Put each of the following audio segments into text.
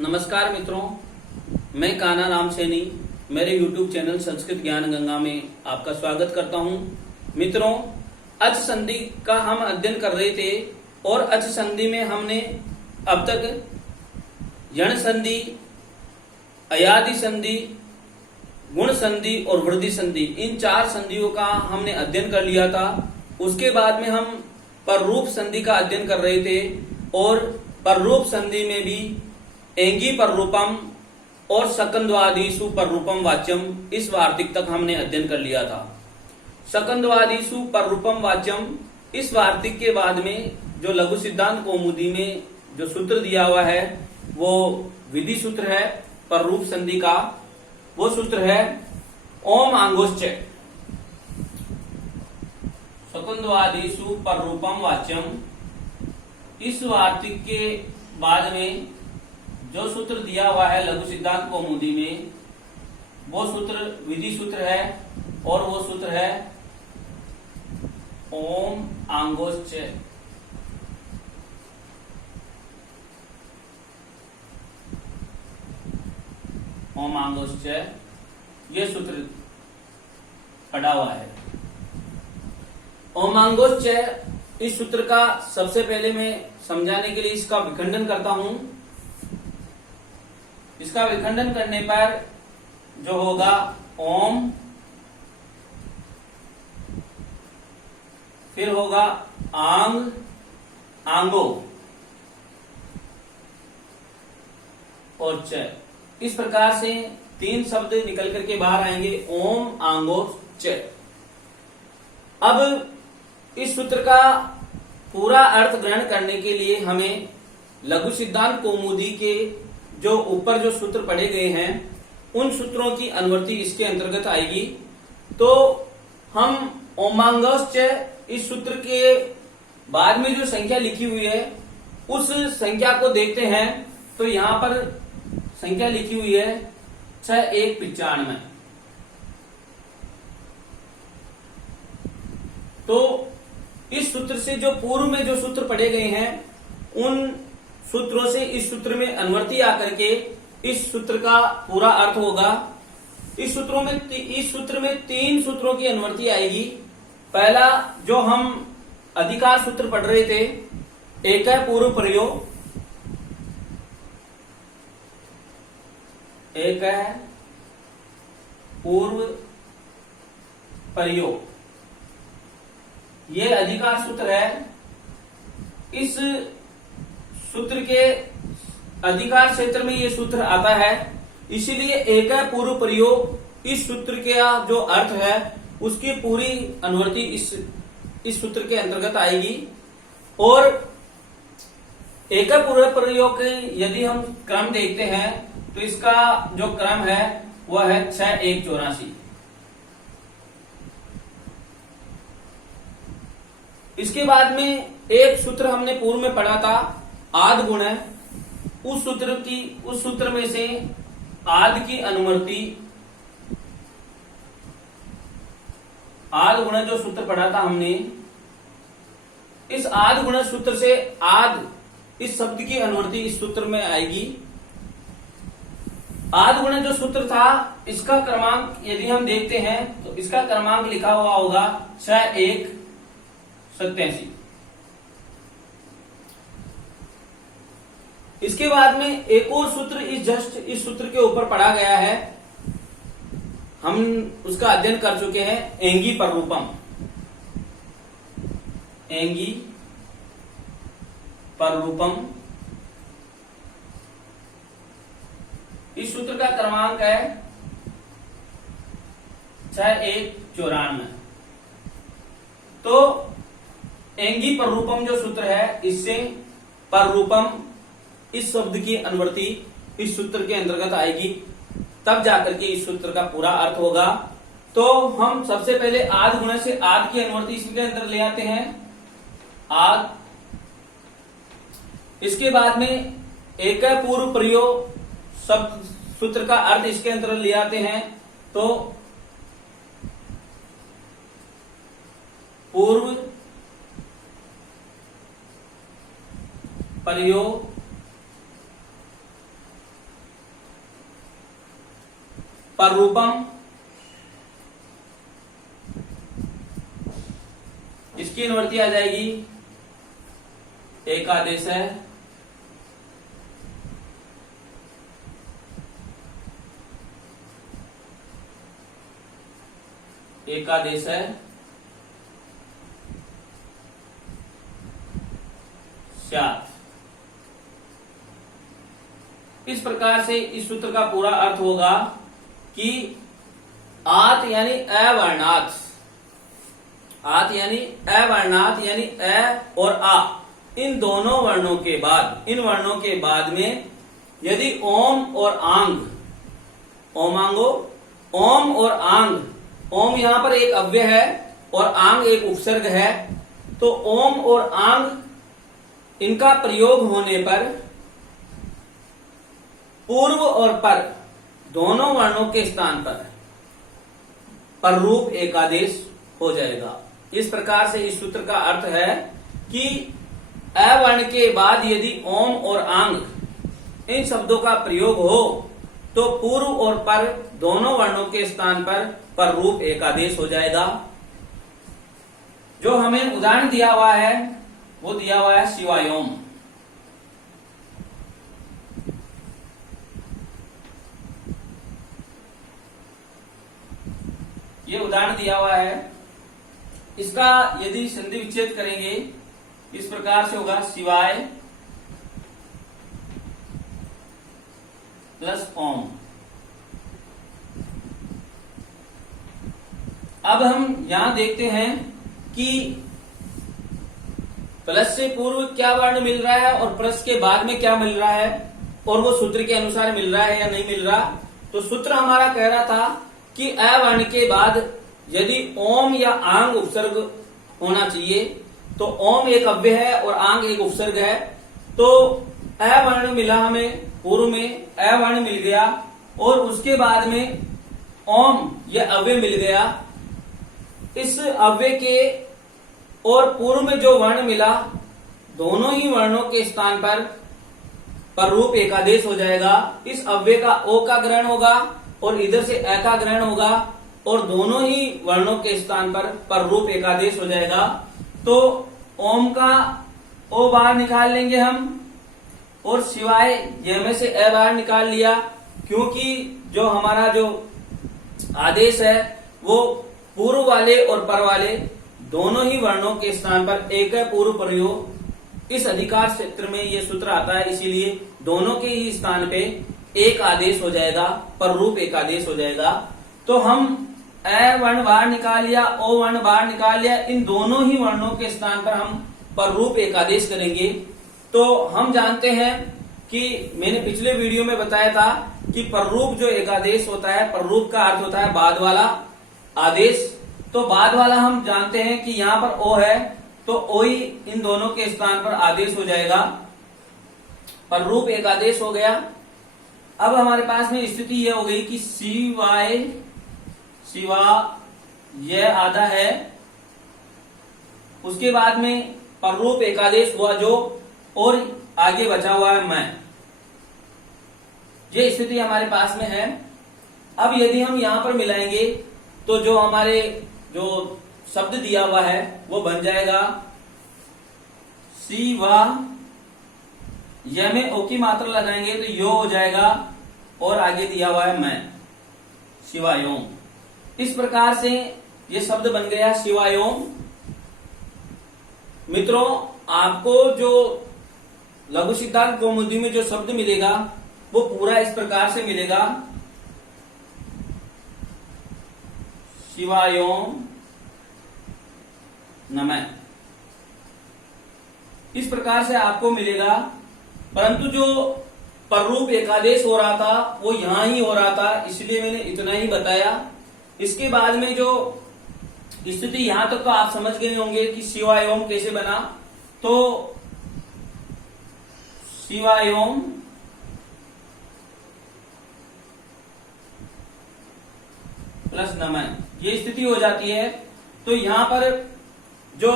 नमस्कार मित्रों, मैं कान्हा राम सैनी मेरे YouTube चैनल संस्कृत ज्ञान गंगा में आपका स्वागत करता हूं। मित्रों, अच संधि का हम अध्ययन कर रहे थे और अच संधि में हमने अब तक यण संधि, अयादि संधि, गुण संधि और वृद्धि संधि, इन चार संधियों का हमने अध्ययन कर लिया था। उसके बाद में हम पररूप संधि का अध्ययन कर रहे थे और पररूप संधि में भी एंगी पररूपम और सकंद्वादिषु पररूपम वाच्यम, इस वार्तिक तक हमने अध्ययन कर लिया था। सकंद्वादिषु पररूपम वाच्यम, इस वार्तिक के बाद में जो लघु सिद्धांत कौमुदी में जो सूत्र दिया हुआ है वो विधि सूत्र है पररूप संधि का। वो सूत्र है ओम आंगोश्च सकंद्वादिषु पररूपम वाच्यम। इस वार्तिक के बाद में जो सूत्र दिया हुआ है लघु सिद्धांत कौमुदी में, वो सूत्र विधि सूत्र है और वो सूत्र है ओम आंगोश्च। ओम आंगोश्च, ये सूत्र पढ़ा हुआ है। ओम आंगोश्च, इस सूत्र का सबसे पहले मैं समझाने के लिए इसका विखंडन करता हूं। इसका विखंडन करने पर जो होगा ओम, फिर होगा आंग, आंगो और च। इस प्रकार से तीन शब्द निकल करके बाहर आएंगे, ओम आंगो च। अब इस सूत्र का पूरा अर्थ ग्रहण करने के लिए हमें लघु सिद्धांत कौमुदी के जो ऊपर जो सूत्र पढ़े गए हैं उन सूत्रों की अनुवर्ती इसके अंतर्गत आएगी। तो हम ओमांगोश्च, इस सूत्र के बाद में जो संख्या लिखी हुई है उस संख्या को देखते हैं। तो यहां पर संख्या लिखी हुई है 6195। तो इस सूत्र से जो पूर्व में जो सूत्र पढ़े गए हैं उन सूत्रों से इस सूत्र में अनुवर्ती आकर के इस सूत्र का पूरा अर्थ होगा। इस सूत्र में तीन सूत्रों की अनुवर्ती आएगी। पहला जो हम अधिकार सूत्र पढ़ रहे थे, एक है पूर्व प्रयोग, एक है पूर्व प्रयोग, ये अधिकार सूत्र है। इस सूत्र के अधिकार क्षेत्र में ये सूत्र आता है, इसीलिए एक है पूर्व प्रयोग। इस सूत्र का जो अर्थ है उसकी पूरी अनुवर्ती इस सूत्र के अंतर्गत आएगी। और एक पूर्व प्रयोग के यदि हम क्रम देखते हैं तो इसका जो क्रम है वह है 6184। इसके बाद में एक सूत्र हमने पूर्व में पढ़ा था, आद गुण है। उस सूत्र में से आद की अनुवर्ती, आद गुण जो सूत्र पढ़ा था हमने, इस आद गुण सूत्र से आद इस शब्द की अनुवर्ती इस सूत्र में आएगी। आद गुण जो सूत्र था इसका क्रमांक यदि हम देखते हैं तो इसका क्रमांक लिखा हुआ होगा 6187। इसके बाद में एक और सूत्र इस सूत्र के ऊपर पढ़ा गया है, हम उसका अध्ययन कर चुके हैं, एंगी पररूपम। एंगी पररूपम, इस सूत्र का क्रमांक है 6194। तो एंगी पररूपम जो सूत्र है, इससे पररूपम इस शब्द की अनुवर्ती इस सूत्र के अंतर्गत आएगी, तब जाकर के इस सूत्र का पूरा अर्थ होगा। तो हम सबसे पहले आद गुण से आद की अनुवर्ती इसके अंदर ले आते हैं, आद। इसके बाद में एक पूर्व प्रयोग शब्द सूत्र का अर्थ इसके अंदर ले आते हैं। तो पूर्व प्रयोग पर रूपम, इसकी अनुवृत्ति आ जाएगी एकादेश है, एकादेश है, स्यात्। इस प्रकार से इस सूत्र का पूरा अर्थ होगा कि आत यानी अवर्णात्, आत यानी अवर्णात् यानी अ और आ, इन दोनों वर्णों के बाद, इन वर्णों के बाद में यदि ओम और आंग, ओमांगो, ओम और आंग, ओम यहां पर एक अव्यय है और आंग एक उपसर्ग है, तो ओम और आंग इनका प्रयोग होने पर पूर्व और पर दोनों वर्णों के स्थान पर रूप एकादेश हो जाएगा। इस प्रकार से इस सूत्र का अर्थ है कि अ वर्ण के बाद यदि ओम और आंग इन शब्दों का प्रयोग हो तो पूर्व और पर दोनों वर्णों के स्थान पर रूप एकादेश हो जाएगा। जो हमें उदाहरण दिया हुआ है वो दिया हुआ है शिवायोम। ये उदाहरण दिया हुआ है, इसका यदि संधि विच्छेद करेंगे इस प्रकार से होगा शिवाय प्लस ओम। अब हम यहां देखते हैं कि प्लस से पूर्व क्या वर्ण मिल रहा है और प्लस के बाद में क्या मिल रहा है, और वो सूत्र के अनुसार मिल रहा है या नहीं मिल रहा। तो सूत्र हमारा कह रहा था कि अ वर्ण के बाद यदि ओम या आंग उपसर्ग होना चाहिए, तो ओम एक अव्यय है और आंग एक उपसर्ग है, तो अ वर्ण मिला हमें, पूर्व में अ वर्ण मिल गया और उसके बाद में ओम यह अव्यय मिल गया। इस अव्यय के और पूर्व में जो वर्ण मिला, दोनों ही वर्णों के स्थान पर रूप एकादेश हो जाएगा। इस अव्यय का ओ का ग्रहण होगा और इधर से अ का ग्रहण होगा और दोनों ही वर्णों के स्थान पर रूप एकादेश हो जाएगा। तो ओम का ओ बाहर निकाल लेंगे हम और शिवाय यह में से अ बाहर निकाल लिया, क्योंकि जो हमारा जो आदेश है वो पूर्व वाले और पर वाले दोनों ही वर्णों के स्थान पर एक है पूर्व प्रयोग। इस अधिकार क्षेत्र में यह सूत्र आता है, इसीलिए दोनों के ही स्थान पे एक आदेश हो जाएगा, पर रूप एक आदेश हो जाएगा। तो हम अ वर्ण बाहर निकाल लिया, ओ वर्ण बाहर निकाल लिया, इन दोनों ही वर्णों के स्थान पर हम पर रूप एक आदेश करेंगे। तो हम जानते हैं कि मैंने पिछले वीडियो में बताया था कि पर रूप जो एकादेश होता है, पर रूप का अर्थ होता है बाद वाला आदेश। तो बाद वाला हम जानते हैं कि यहां पर ओ है, तो ओ ही इन दोनों के स्थान पर आदेश हो जाएगा, पर रूप एक आदेश हो गया। अब हमारे पास में स्थिति यह हो गई कि शिवाय, शिवा यह आधा है, उसके बाद में पर रूप एकादेश हुआ जो, और आगे बचा हुआ है मैं। ये स्थिति हमारे पास में है। अब यदि हम यहां पर मिलाएंगे तो जो हमारे जो शब्द दिया हुआ है वो बन जाएगा शिवा, यह में ओ की मात्रा लगाएंगे तो यो हो जाएगा और आगे दिया हुआ है मैं, शिवायोम। इस प्रकार से ये शब्द बन गया शिवायोम। मित्रों, आपको जो लघु सिद्धांत कौमुदी में जो शब्द मिलेगा वो पूरा इस प्रकार से मिलेगा, शिवायोम नमः। इस प्रकार से आपको मिलेगा, परंतु जो पर रूप एकादेश हो रहा था वो यहां ही हो रहा था, इसलिए मैंने इतना ही बताया। इसके बाद में जो स्थिति यहां तक तो आप समझ गए होंगे कि शिवायोम कैसे बना। तो शिवायोम प्लस नमः ये स्थिति हो जाती है। तो यहां पर जो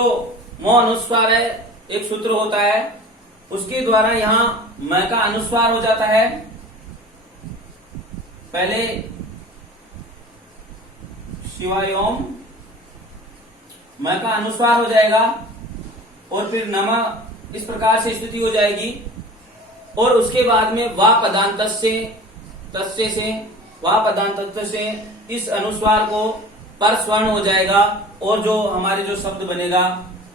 मो अनुस्वार है, एक सूत्र होता है, उसके द्वारा यहां मैं का अनुस्वार हो जाता है। पहले शिवायोम, म का अनुस्वार हो जाएगा और फिर नम, इस प्रकार से स्थिति हो जाएगी। और उसके बाद में वा पदांत तस्य से वा पदांत से इस अनुस्वार को पर स्वर्ण हो जाएगा और जो हमारे जो शब्द बनेगा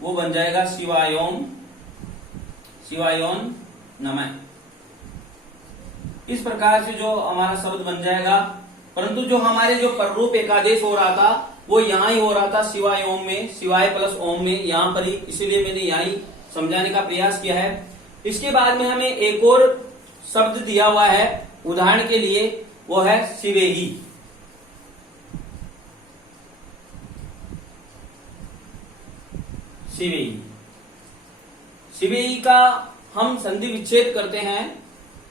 वो बन जाएगा शिवायोम, शिवायोन नमः। इस प्रकार से जो हमारा शब्द बन जाएगा। परंतु जो हमारे जो पररूप एकादेश हो रहा था वो यहाँ ही हो रहा था, शिवाय ओम में, शिवाय प्लस ओम में, यहाँ पर ही, इसीलिए मैंने यहाँ ही समझाने का प्रयास किया है। इसके बाद में हमें एक और शब्द दिया हुआ है उदाहरण के लिए, वो है शिवेही। शिवेही, शिवेही का हम संधि विच्छेद करते हैं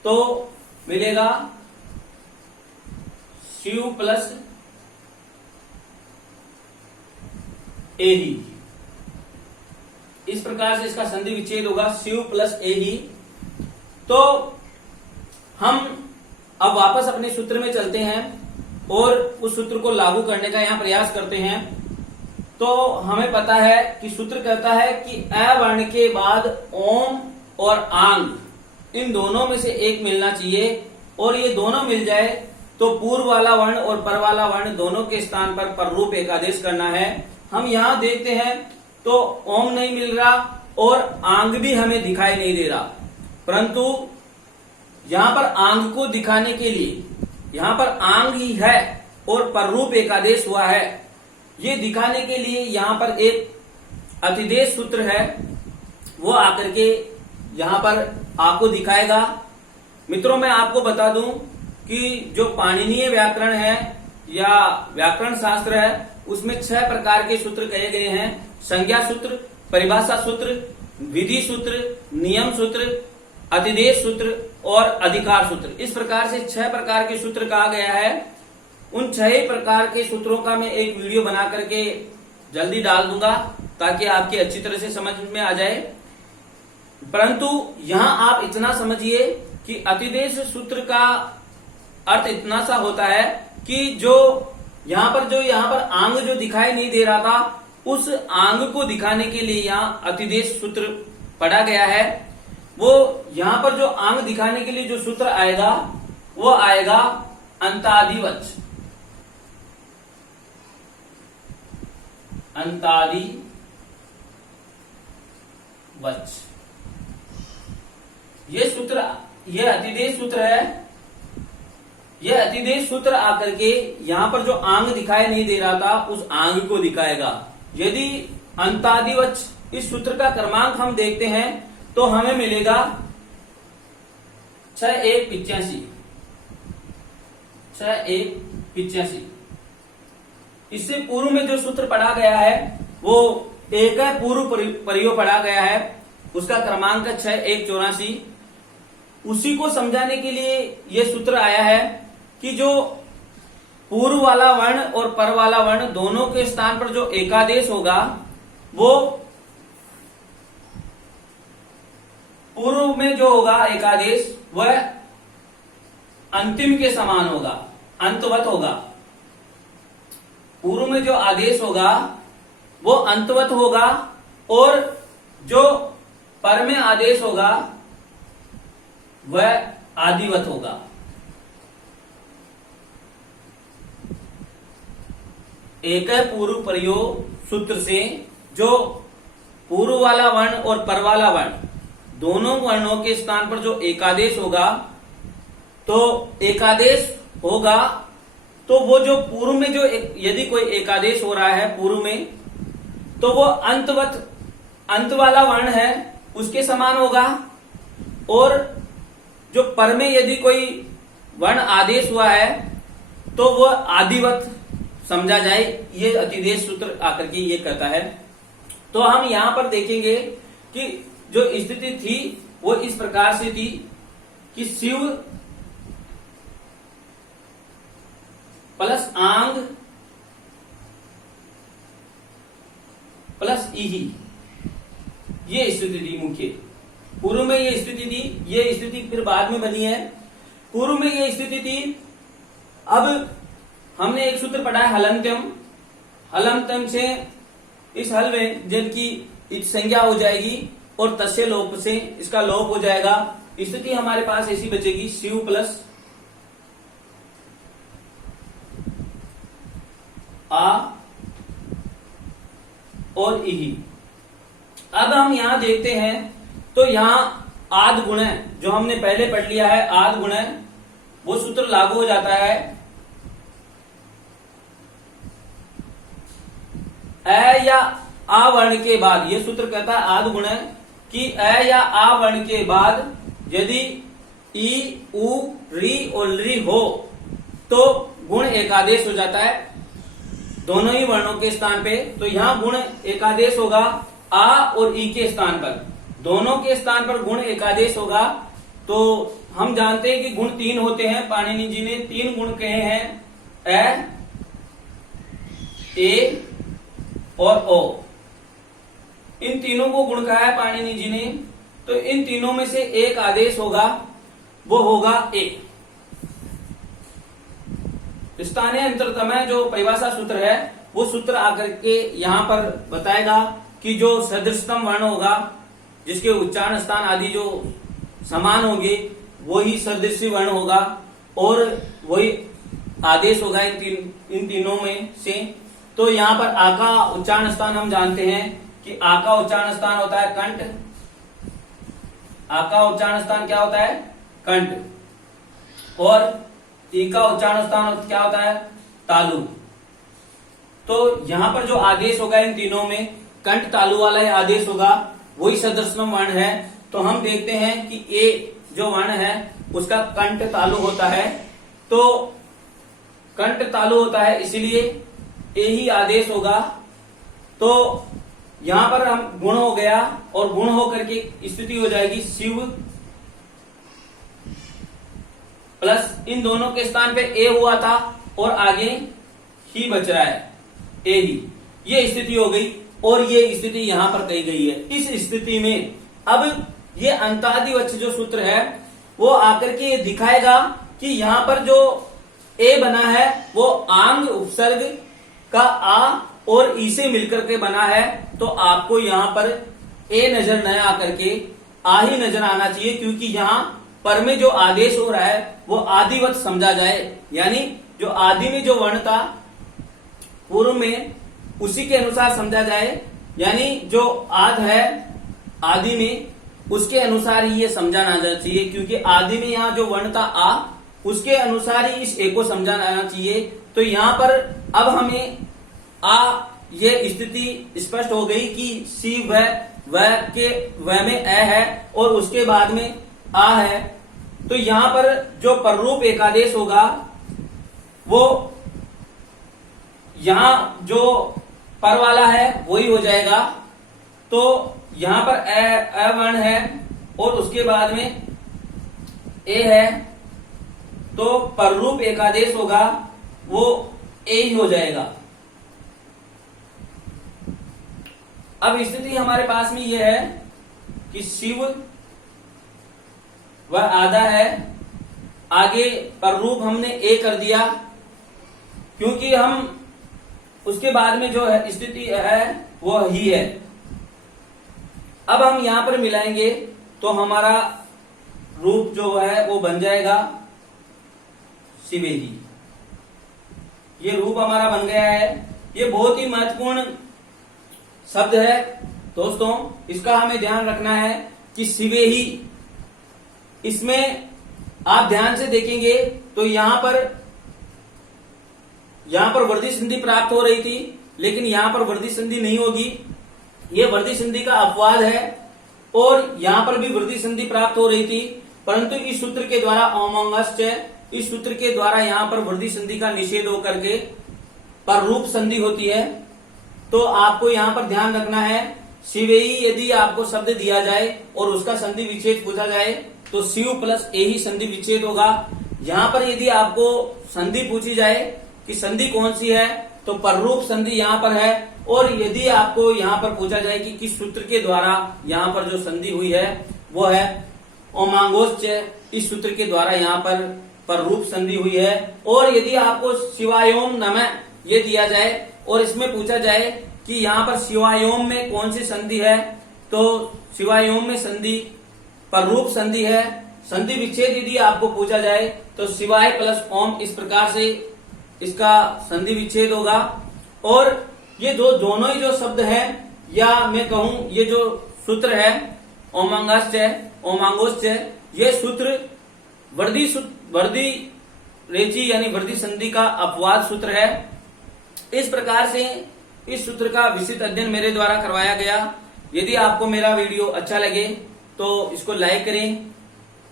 तो मिलेगा शिव प्लस एही। इस प्रकार से इसका संधि विच्छेद होगा, शिव प्लस एही। तो हम अब वापस अपने सूत्र में चलते हैं और उस सूत्र को लागू करने का यहां प्रयास करते हैं। तो हमें पता है कि सूत्र कहता है कि अ वर्ण के बाद ओम और आंग इन दोनों में से एक मिलना चाहिए, और ये दोनों मिल जाए तो पूर्व वाला वर्ण और पर वाला वर्ण दोनों के स्थान पर पररूप एकादेश करना है। हम यहां देखते हैं तो ओम नहीं मिल रहा और आंग भी हमें दिखाई नहीं दे रहा, परंतु यहां पर आंग को दिखाने के लिए यहां पर आंग ही है और पररूप एकादेश हुआ है, ये दिखाने के लिए यहां पर एक अतिदेश सूत्र है, वो आकर के यहां पर आपको दिखाएगा। मित्रों, मैं आपको बता दूं कि जो पाणिनीय व्याकरण है या व्याकरण शास्त्र है उसमें 6 प्रकार के सूत्र कहे गए हैं। संज्ञा सूत्र, परिभाषा सूत्र, विधि सूत्र, नियम सूत्र, अतिदेश सूत्र और अधिकार सूत्र। इस प्रकार से 6 प्रकार के सूत्र कहा गया है। उन 6 प्रकार के सूत्रों का मैं एक वीडियो बना करके जल्दी डाल दूंगा ताकि आपकी अच्छी तरह से समझ में आ जाए। परंतु यहां आप इतना समझिए कि अतिदेश सूत्र का अर्थ इतना सा होता है कि जो यहां पर आंग जो दिखाई नहीं दे रहा था उस आंग को दिखाने के लिए यहाँ अतिदेश सूत्र पढ़ा गया है। वो यहां पर जो आंग दिखाने के लिए जो सूत्र आएगा वो आएगा अंतादिवच, अंतादिवच। ये सूत्र, ये अतिदेश सूत्र है। ये अतिदेश सूत्र आकर के यहां पर जो आंग दिखाई नहीं दे रहा था उस आंग को दिखाएगा। यदि अंतादिवच इस सूत्र का क्रमांक हम देखते हैं तो हमें मिलेगा 6185, 6185। इससे पूर्व में जो सूत्र पढ़ा गया है वो एक पूर्व परियो पढ़ा गया है, उसका क्रमांक 6184। उसी को समझाने के लिए यह सूत्र आया है कि जो पूर्व वाला वर्ण और पर वाला वर्ण दोनों के स्थान पर जो एकादेश होगा वो पूर्व में जो होगा एकादेश वह अंतिम के समान होगा, अंतवत होगा। पूर्व में जो आदेश होगा वो अंतवत होगा और जो पर में आदेश होगा वह आदिवत होगा। एक पूर्व प्रयोग सूत्र से जो पूर्व वाला वर्ण और पर वाला वर्ण दोनों वर्णों के स्थान पर जो एकादेश होगा, तो एकादेश होगा तो वो जो पूर्व में जो यदि कोई एकादेश हो रहा है पूर्व में, तो वो अंतवत, अंत वाला वर्ण है उसके समान होगा, और जो पर में यदि कोई वर्ण आदेश हुआ है तो वो आदिवत समझा जाए। ये अतिदेश सूत्र आकर के ये कहता है। तो हम यहां पर देखेंगे कि जो स्थिति थी वो इस प्रकार से थी कि शिव प्लस आंग प्लस इही, ये स्थिति थी मुख्य। पूर्व में ये स्थिति थी, ये स्थिति फिर बाद में बनी है। पूर्व में ये स्थिति थी। अब हमने एक सूत्र पढ़ा है हलंत्यम, हलंतम से इस हल व्यंजन की इच संज्ञा हो जाएगी और तस्य लोप से इसका लोप हो जाएगा। स्थिति हमारे पास ऐसी बचेगी शिव प्लस आ और ई। अब हम यहां देखते हैं तो यहां आद गुण जो हमने पहले पढ़ लिया है, आद गुण वो सूत्र लागू हो जाता है। अ या आ वर्ण के बाद, ये सूत्र कहता है आद गुण कि अ या आ वर्ण के बाद यदि ई उ री और ली हो तो गुण एकादेश हो जाता है दोनों ही वर्णों के स्थान पे। तो यहां गुण एकादेश होगा आ और ई के स्थान पर, दोनों के स्थान पर गुण एकादेश होगा। तो हम जानते हैं कि गुण 3 होते हैं, पाणिनि जी ने 3 गुण कहे हैं, ए और ओ। इन तीनों को गुण कहा है पाणिनि जी ने। तो इन तीनों में से एक आदेश होगा, वो होगा ए। स्थानीय अंतरतम जो परिभाषा सूत्र है वो सूत्र आकर के यहां पर बताएगा कि जो सदृशतम वर्ण होगा जिसके उच्चारण स्थान आदि जो समान होंगे वही सदृशी वर्ण होगा और वही आदेश होगा इन तीनों में से। तो यहाँ पर आ का उच्चारण स्थान हम जानते हैं कि आ का उच्चारण स्थान होता है कंठ। आ का उच्चारण स्थान क्या होता है? कंठ। और ई का उच्चारण स्थान क्या होता है? तालु। तो यहां पर जो आदेश होगा इन तीनों में कंठ तालु वाला ही आदेश होगा, वही सदृशतम वर्ण है। तो हम देखते हैं कि ए जो वर्ण है उसका कंठ तालु होता है। तो कंठ तालु होता है इसलिए ए ही आदेश होगा। तो यहां पर हम गुण हो गया और गुण होकर के स्थिति हो जाएगी शिव प्लस इन दोनों के स्थान पे ए हुआ था और आगे ही बच रहा है ए ही, ये स्थिति हो गई। और ये स्थिति यहां पर कही गई है। इस स्थिति में अब ये अंतादिवच्छ जो सूत्र है वो आकर के दिखाएगा कि यहां पर जो ए बना है वो आंग उपसर्ग का आ और ई से मिलकर के बना है। तो आपको यहां पर ए नजर न आकर के आ ही नजर आना चाहिए, क्योंकि यहां पर में जो आदेश हो रहा है वो आदिवत समझा जाए, यानी जो आदि में जो वर्ण था पूर्व में उसी के अनुसार समझा जाए। यानी जो आद है आदि में उसके अनुसार ही ये समझा जाना चाहिए, क्योंकि आदि में यहाँ जो वर्ण था आ उसके अनुसार ही इस ए को समझा जाना चाहिए। तो यहाँ पर अब हमें आ ये स्थिति स्पष्ट हो गई कि सी वह के वह में ए है और उसके बाद में आ है। तो यहां पर जो पररूप एकादेश होगा वो यहां जो पर वाला है वही हो जाएगा। तो यहां पर ए वर्ण है और उसके बाद में ए है, तो पररूप एकादेश होगा वो ए ही हो जाएगा। अब स्थिति हमारे पास में यह है कि शिव वह आधा है, आगे पर रूप हमने ए कर दिया, क्योंकि हम उसके बाद में जो है स्थिति है वो ही है। अब हम यहां पर मिलाएंगे तो हमारा रूप जो है वो बन जाएगा शिवेजी। ये रूप हमारा बन गया है। ये बहुत ही महत्वपूर्ण शब्द है दोस्तों, इसका हमें ध्यान रखना है कि शिवे ही। इसमें आप ध्यान से देखेंगे तो यहां पर वृद्धि संधि प्राप्त हो रही थी, लेकिन यहां पर वृद्धि संधि नहीं होगी। ये वृद्धि संधि का अपवाद है और यहां पर भी वृद्धि संधि प्राप्त हो रही थी, परंतु इस सूत्र के द्वारा अमंगश्च, इस सूत्र के द्वारा यहां पर वृद्धि संधि का निषेध होकर के पर रूप संधि होती है। तो आपको यहां पर ध्यान रखना है, शिवेई यदि आपको शब्द दिया जाए और उसका संधि विच्छेद पूछा जाए तो शिव प्लस ए ही संधि विच्छेद होगा। यहां पर यदि आपको संधि पूछी जाए कि संधि कौन सी है तो पररूप संधि यहां पर है। और यदि आपको यहां पर पूछा जाए कि किस सूत्र के द्वारा यहां पर जो संधि हुई है वो है ओमांगोश्च, इस सूत्र के द्वारा यहां पर रूप संधि हुई है। और यदि आपको शिवायोम नमः ये दिया जाए और इसमें पूछा जाए कि यहाँ पर शिवायोम में कौन सी संधि है, तो शिवायोम में संधि पररूप संधि है। संधि विच्छेद यदि आपको पूछा जाए तो शिवाय प्लस ओम, इस प्रकार से इसका संधि विच्छेद होगा। और ये दोनों ही जो शब्द है, या मैं कहूं ये जो सूत्र है ओमांगोश्च है, ये सूत्र वर्दी रेची यानी वर्दी संधि का अपवाद सूत्र है। इस प्रकार से इस सूत्र का विस्तृत अध्ययन मेरे द्वारा करवाया गया। यदि आपको मेरा वीडियो अच्छा लगे तो इसको लाइक करें,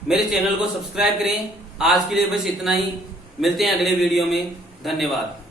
मेरे चैनल को सब्सक्राइब करें। आज के लिए बस इतना ही, मिलते हैं अगले वीडियो में। धन्यवाद।